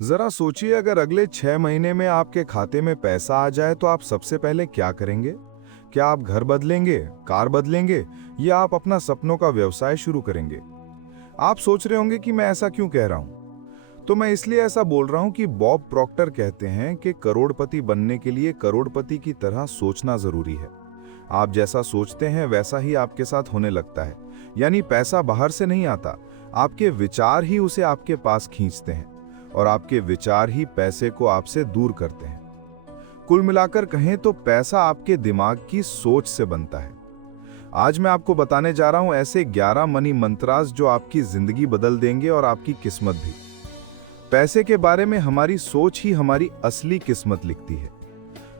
जरा सोचिए, अगर अगले 6 महीने में आपके खाते में पैसा आ जाए तो आप सबसे पहले क्या करेंगे? क्या आप घर बदलेंगे, कार बदलेंगे, या आप अपना सपनों का व्यवसाय शुरू करेंगे? आप सोच रहे होंगे कि मैं ऐसा क्यों कह रहा हूं। तो मैं इसलिए ऐसा बोल रहा हूं कि बॉब प्रॉक्टर कहते हैं कि करोड़पति बनने के लिए करोड़पति की तरह सोचना जरूरी है। आप जैसा सोचते हैं वैसा ही आपके साथ होने लगता है। यानी पैसा बाहर से नहीं आता, आपके विचार ही उसे आपके पास खींचते हैं, और आपके विचार ही पैसे को आपसे दूर करते हैं। कुल मिलाकर कहें तो पैसा आपके दिमाग की सोच से बनता है। आज मैं आपको बताने जा रहा हूं ऐसे 11 मनी मंत्रास जो आपकी जिंदगी बदल देंगे, और आपकी किस्मत भी। पैसे के बारे में हमारी सोच ही हमारी असली किस्मत लिखती है।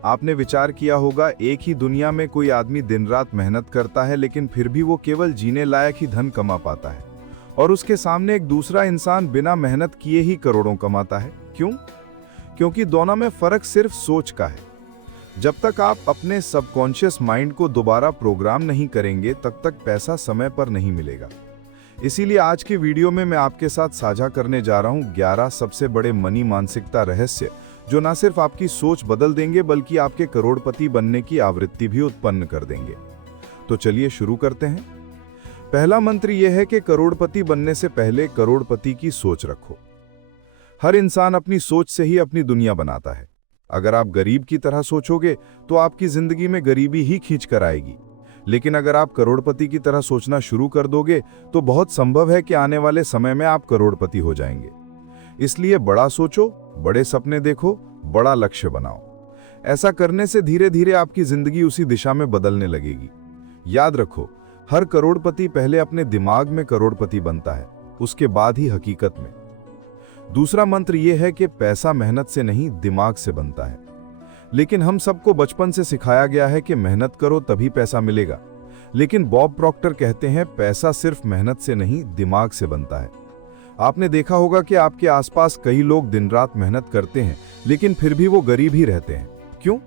आपने विचार किया होगा, एक ही दुनिया में कोई आदमी दिन रात मेहनत करता है, लेकिन फिर भी वो केवल जीने लायक ही धन कमा पाता है, और उसके सामने एक दूसरा इंसान बिना मेहनत किए ही करोड़ों कमाता है। क्यों? क्योंकि दोनों में फर्क सिर्फ सोच का है। जब तक आप अपने सबकॉन्शियस माइंड को दोबारा प्रोग्राम नहीं करेंगे, तब तक पैसा समय पर नहीं मिलेगा। इसीलिए आज की वीडियो में मैं आपके साथ साझा करने जा रहा हूं 11 सबसे बड़े मनी मानसिकता रहस्य, जो न सिर्फ आपकी सोच बदल देंगे बल्कि आपके करोड़पति बनने की आवृत्ति भी उत्पन्न कर देंगे। तो चलिए शुरू करते हैं। पहला मंत्र यह है कि करोड़पति बनने से पहले करोड़पति की सोच रखो। हर इंसान अपनी सोच से ही अपनी दुनिया बनाता है। अगर आप गरीब की तरह सोचोगे तो आपकी जिंदगी में गरीबी ही खींच कर आएगी। लेकिन अगर आप करोड़पति की तरह सोचना शुरू कर दोगे तो बहुत संभव है कि आने वाले समय में आप करोड़पति हो जाएंगे। इसलिए बड़ा सोचो, बड़े सपने देखो, बड़ा लक्ष्य बनाओ। ऐसा करने से धीरे धीरे आपकी जिंदगी उसी दिशा में बदलने लगेगी। याद रखो, हर करोड़पति पहले अपने दिमाग में करोड़पति बनता है, उसके बाद ही हकीकत में। दूसरा मंत्र यह है कि पैसा मेहनत से नहीं, दिमाग से बनता है। लेकिन हम सबको बचपन से सिखाया गया है कि मेहनत करो तभी पैसा मिलेगा। लेकिन बॉब प्रॉक्टर कहते हैं पैसा सिर्फ मेहनत से नहीं, दिमाग से बनता है। आपने देखा होगा कि आपके आसपास कई लोग दिन रात मेहनत करते हैं, लेकिन फिर भी वो गरीब ही रहते हैं। क्यों?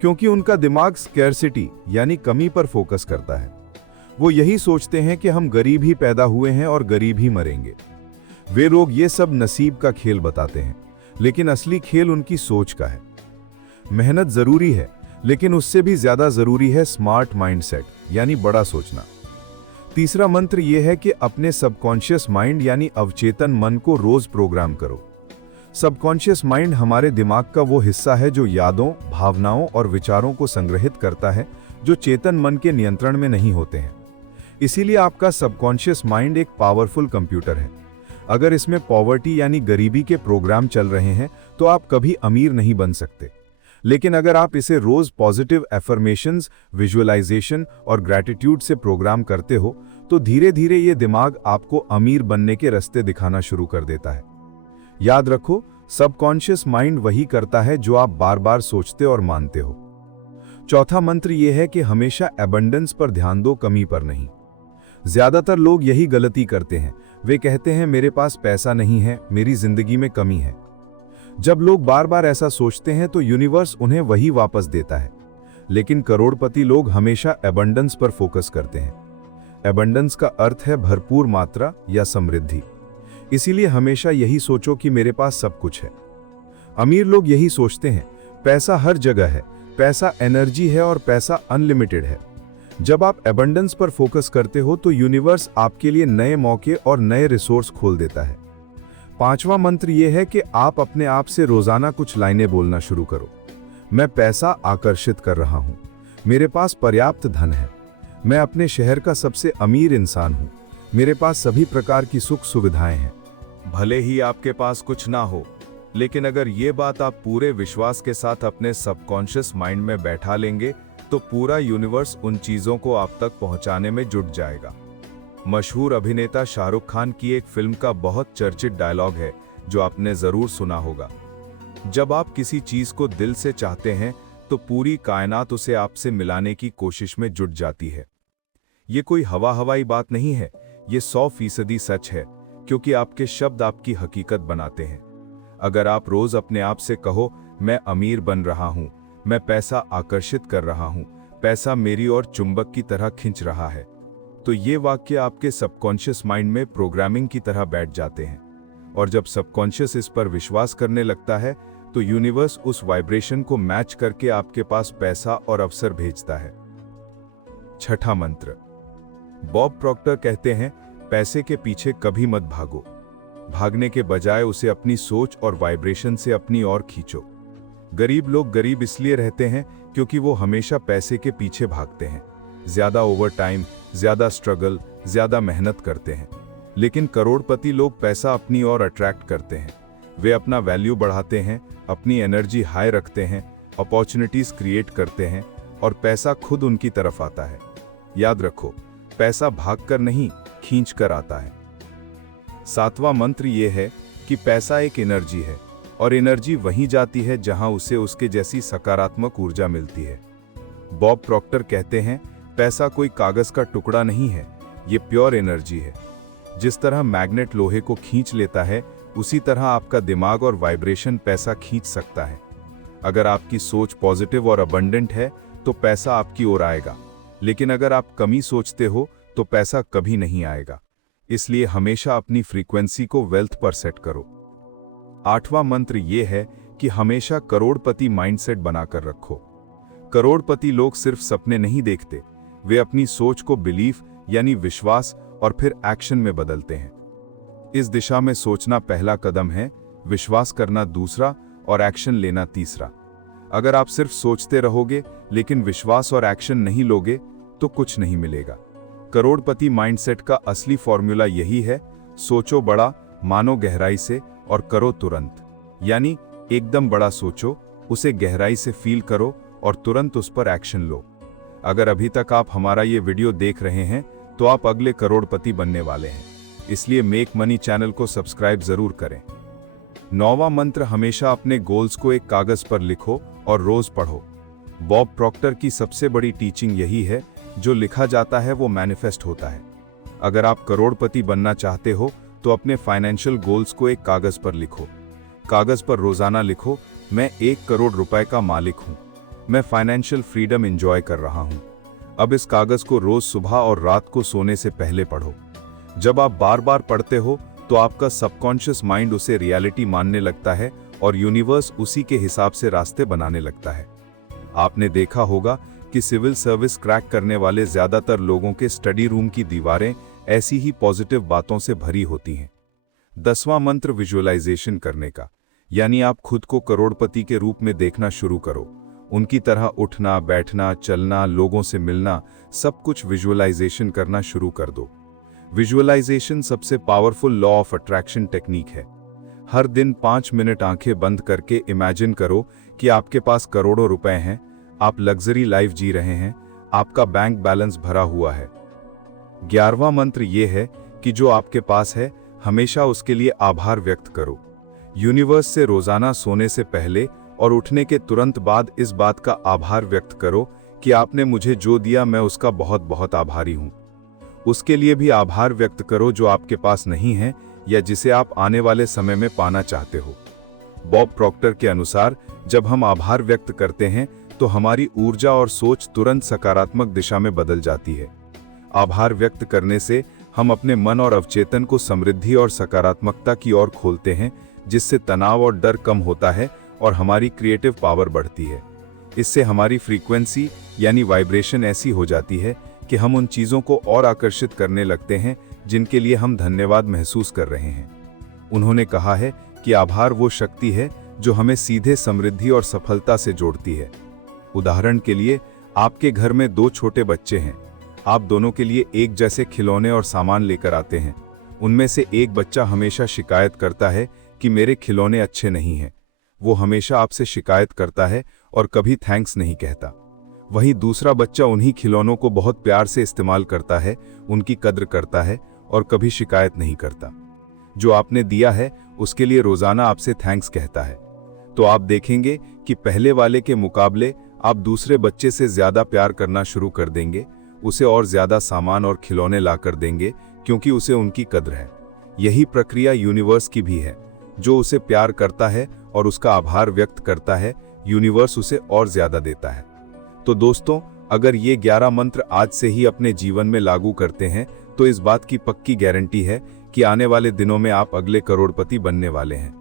क्योंकि उनका दिमाग स्कैर्सिटी यानी कमी पर फोकस करता है। वो यही सोचते हैं कि हम गरीब ही पैदा हुए हैं और गरीब ही मरेंगे। वे लोग ये सब नसीब का खेल बताते हैं, लेकिन असली खेल उनकी सोच का है। मेहनत जरूरी है, लेकिन उससे भी ज्यादा जरूरी है स्मार्ट माइंडसेट यानी बड़ा सोचना। तीसरा मंत्र यह है कि अपने सबकॉन्शियस माइंड यानी अवचेतन मन को रोज प्रोग्राम करो। सबकॉन्शियस माइंड हमारे दिमाग का वो हिस्सा है जो यादों, भावनाओं और विचारों को संग्रहित करता है, जो चेतन मन के नियंत्रण में नहीं होते हैं। इसीलिए आपका सबकॉन्शियस माइंड एक पावरफुल कंप्यूटर है। अगर इसमें पॉवर्टी यानी गरीबी के प्रोग्राम चल रहे हैं तो आप कभी अमीर नहीं बन सकते। लेकिन अगर आप इसे रोज पॉजिटिव एफर्मेशंस, विजुअलाइजेशन और ग्रैटिट्यूड से प्रोग्राम करते हो तो धीरे धीरे ये दिमाग आपको अमीर बनने के रास्ते दिखाना शुरू कर देता है। याद रखो, सबकॉन्शियस माइंड वही करता है जो आप बार बार सोचते और मानते हो। चौथा मंत्र यह है कि हमेशा एबंडेंस पर ध्यान दो, कमी पर नहीं। ज्यादातर लोग यही गलती करते हैं। वे कहते हैं मेरे पास पैसा नहीं है, मेरी जिंदगी में कमी है। जब लोग बार बार ऐसा सोचते हैं तो यूनिवर्स उन्हें वही वापस देता है। लेकिन करोड़पति लोग हमेशा एबंडेंस पर फोकस करते हैं। एबंडेंस का अर्थ है भरपूर मात्रा या समृद्धि। इसीलिए हमेशा यही सोचो कि मेरे पास सब कुछ है। अमीर लोग यही सोचते हैं, पैसा हर जगह है, पैसा एनर्जी है और पैसा अनलिमिटेड है। जब आप एबंडेंस पर फोकस करते हो तो यूनिवर्स आपके लिए नए मौके और नए रिसोर्स खोल देता है। पांचवा मंत्र यह है कि आप अपने आप से रोजाना कुछ लाइनें बोलना शुरू करो। मैं पैसा आकर्षित कर रहा हूं, मेरे पास पर्याप्त धन है, मैं अपने शहर का सबसे अमीर इंसान हूं, मेरे पास सभी प्रकार की सुख सुविधाएं हैं। भले ही आपके पास कुछ ना हो, लेकिन अगर ये बात आप पूरे विश्वास के साथ अपने सबकॉन्शियस माइंड में बैठा लेंगे तो पूरा यूनिवर्स उन चीजों को आप तक पहुंचाने में जुट जाएगा। मशहूर अभिनेता शाहरुख खान की एक फिल्म का बहुत चर्चित डायलॉग है जो आपने जरूर सुना होगा, जब आप किसी चीज को दिल से चाहते हैं तो पूरी कायनात उसे आपसे मिलाने की कोशिश में जुट जाती है। ये कोई हवाई बात नहीं है, ये 100% सच है, क्योंकि आपके शब्द आपकी हकीकत बनाते हैं। अगर आप रोज अपने आप से कहो, मैं अमीर बन रहा हूं, मैं पैसा आकर्षित कर रहा हूं, पैसा मेरी ओर चुंबक की तरह खींच रहा है, तो ये वाक्य आपके सबकॉन्शियस माइंड में प्रोग्रामिंग की तरह बैठ जाते हैं। और जब सबकॉन्शियस इस पर विश्वास करने लगता है तो यूनिवर्स उस वाइब्रेशन को मैच करके आपके पास पैसा और अवसर भेजता है। छठा मंत्र। बॉब प्रॉक्टर कहते हैं, पैसे के पीछे कभी मत भागो, भागने के बजाय उसे अपनी सोच और वाइब्रेशन से अपनी ओर खींचो। गरीब लोग गरीब इसलिए रहते हैं क्योंकि वो हमेशा पैसे के पीछे भागते हैं, ज्यादा ओवरटाइम, ज्यादा स्ट्रगल, ज्यादा मेहनत करते हैं। लेकिन करोड़पति लोग पैसा अपनी ओर अट्रैक्ट करते हैं। वे अपना वैल्यू बढ़ाते हैं, अपनी एनर्जी हाई रखते हैं, अपॉर्चुनिटीज क्रिएट करते हैं और पैसा खुद उनकी तरफ आता है। याद रखो, पैसा भागकर नहीं, खींचकर आता है। सातवां मंत्र ये है कि पैसा एक एनर्जी है और एनर्जी वहीं जाती है जहां उसे उसके जैसी सकारात्मक ऊर्जा मिलती है। बॉब प्रॉक्टर कहते हैं, पैसा कोई कागज का टुकड़ा नहीं है, ये प्योर एनर्जी है। जिस तरह मैग्नेट लोहे को खींच लेता है, उसी तरह आपका दिमाग और वाइब्रेशन पैसा खींच सकता है। अगर आपकी सोच पॉजिटिव और अबंडेंट है तो पैसा आपकी ओर आएगा, लेकिन अगर आप कमी सोचते हो तो पैसा कभी नहीं आएगा। इसलिए हमेशा अपनी फ्रीक्वेंसी को वेल्थ पर सेट करो। आठवां मंत्र ये है कि हमेशा करोड़पति माइंडसेट बनाकर रखो। करोड़पति लोग सिर्फ सपने नहीं देखते, वे अपनी सोच को बिलीफ यानी विश्वास और फिर एक्शन में बदलते हैं। इस दिशा में सोचना पहला कदम है, विश्वास करना दूसरा और एक्शन लेना तीसरा। अगर आप सिर्फ सोचते रहोगे लेकिन विश्वास और एक्शन नहीं लोगे तो कुछ नहीं मिलेगा। करोड़पति माइंडसेट का असली फॉर्मूला यही है, सोचो बड़ा, मानो गहराई से और करो तुरंत। यानी एकदम बड़ा सोचो, उसे गहराई से फील करो और तुरंत उस पर एक्शन लो। अगर अभी तक आप हमारा ये वीडियो देख रहे हैं तो आप अगले करोड़पति बनने वाले हैं। इसलिए मेक मनी चैनल को सब्सक्राइब जरूर करें। नौवां मंत्र, हमेशा अपने गोल्स को एक कागज पर लिखो और रोज पढ़ो। बॉब प्रॉक्टर की सबसे बड़ी टीचिंग यही है, जो लिखा जाता है वो मैनिफेस्ट होता है। अगर आप करोड़पति बनना चाहते हो तो अपने फाइनेंशियल गोल्स को एक कागज पर लिखो। कागज पर रोजाना लिखो, मैं 1 करोड़ रुपए का मालिक हूं, मैं फाइनेंशियल फ्रीडम एंजॉय कर रहा हूं। अब इस कागज को रोज सुबह और रात को सोने से पहले पढ़ो। जब आप बार बार पढ़ते हो तो आपका सबकॉन्शियस माइंड उसे रियलिटी मानने लगता है और यूनिवर्स उसी के हिसाब से रास्ते बनाने लगता है। आपने देखा होगा कि सिविल सर्विस क्रैक करने वाले ज्यादातर लोगों के स्टडी रूम की दीवारें ऐसी ही पॉजिटिव बातों से भरी होती हैं। 10वां मंत्र, विजुअलाइजेशन करने का, यानी आप खुद को करोड़पति के रूप में देखना शुरू करो। उनकी तरह उठना, बैठना, चलना, लोगों से मिलना, सब कुछ विजुअलाइजेशन करना शुरू कर दो। विजुअलाइजेशन सबसे powerful law of attraction technique है। हर दिन 5 मिनट आंखें बंद करके इमेजिन करो कि आपके पास करोड़ों रुपए हैं, आप लग्जरी लाइफ जी रहे हैं, आपका बैंक बैलेंस भरा हुआ है। 11वां मंत्र यह है कि जो आपके पास है हमेशा उसके लिए आभार व्यक्त करो। यूनिवर्स से रोजाना सोने से पहले और उठने के तुरंत बाद इस बात का आभार व्यक्त करो कि आपने मुझे जो दिया मैं उसका बहुत बहुत आभारी हूं। उसके लिए भी आभार व्यक्त करो जो आपके पास नहीं है या जिसे आप आने वाले समय में पाना चाहते हो। बॉब प्रॉक्टर के अनुसार जब हम आभार व्यक्त करते हैं तो हमारी ऊर्जा और सोच तुरंत सकारात्मक दिशा में बदल जाती है। आभार व्यक्त करने से हम अपने मन और अवचेतन को समृद्धि और सकारात्मकता की ओर खोलते हैं, जिससे तनाव और डर कम होता है और हमारी क्रिएटिव पावर बढ़ती है। इससे हमारी फ्रीक्वेंसी यानी वाइब्रेशन ऐसी हो जाती है कि हम उन चीज़ों को और आकर्षित करने लगते हैं जिनके लिए हम धन्यवाद महसूस कर रहे हैं। उन्होंने कहा है कि आभार वो शक्ति है जो हमें सीधे समृद्धि और सफलता से जोड़ती है। उदाहरण के लिए, आपके घर में 2 छोटे बच्चे हैं। आप दोनों के लिए एक जैसे खिलौने और सामान लेकर आते हैं। उनमें से एक बच्चा हमेशा शिकायत करता है कि मेरे खिलौने अच्छे नहीं हैं। वो हमेशा आपसे शिकायत करता है और कभी थैंक्स नहीं कहता। वहीं दूसरा बच्चा उन्हीं खिलौनों को बहुत प्यार से इस्तेमाल करता है, उनकी कद्र करता है और कभी शिकायत नहीं करता। जो आपने दिया है उसके लिए रोजाना आपसे थैंक्स कहता है। तो आप देखेंगे कि पहले वाले के मुकाबले आप दूसरे बच्चे से ज्यादा प्यार करना शुरू कर देंगे, उसे और ज्यादा सामान और खिलौने ला कर देंगे क्योंकि उसे उनकी कद्र है। यही प्रक्रिया यूनिवर्स की भी है। जो उसे प्यार करता है और उसका आभार व्यक्त करता है, यूनिवर्स उसे और ज्यादा देता है। तो दोस्तों, अगर ये 11 मंत्र आज से ही अपने जीवन में लागू करते हैं तो इस बात की पक्की गारंटी है कि आने वाले दिनों में आप अगले करोड़पति बनने वाले हैं।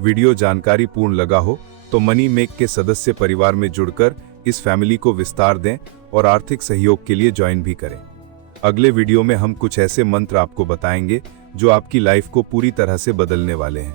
वीडियो जानकारी पूर्ण लगा हो तो मनी मेक के सदस्य परिवार में जुड़कर इस फैमिली को विस्तार दें और आर्थिक सहयोग के लिए ज्वाइन भी करें। अगले वीडियो में हम कुछ ऐसे मंत्र आपको बताएंगे जो आपकी लाइफ को पूरी तरह से बदलने वाले हैं।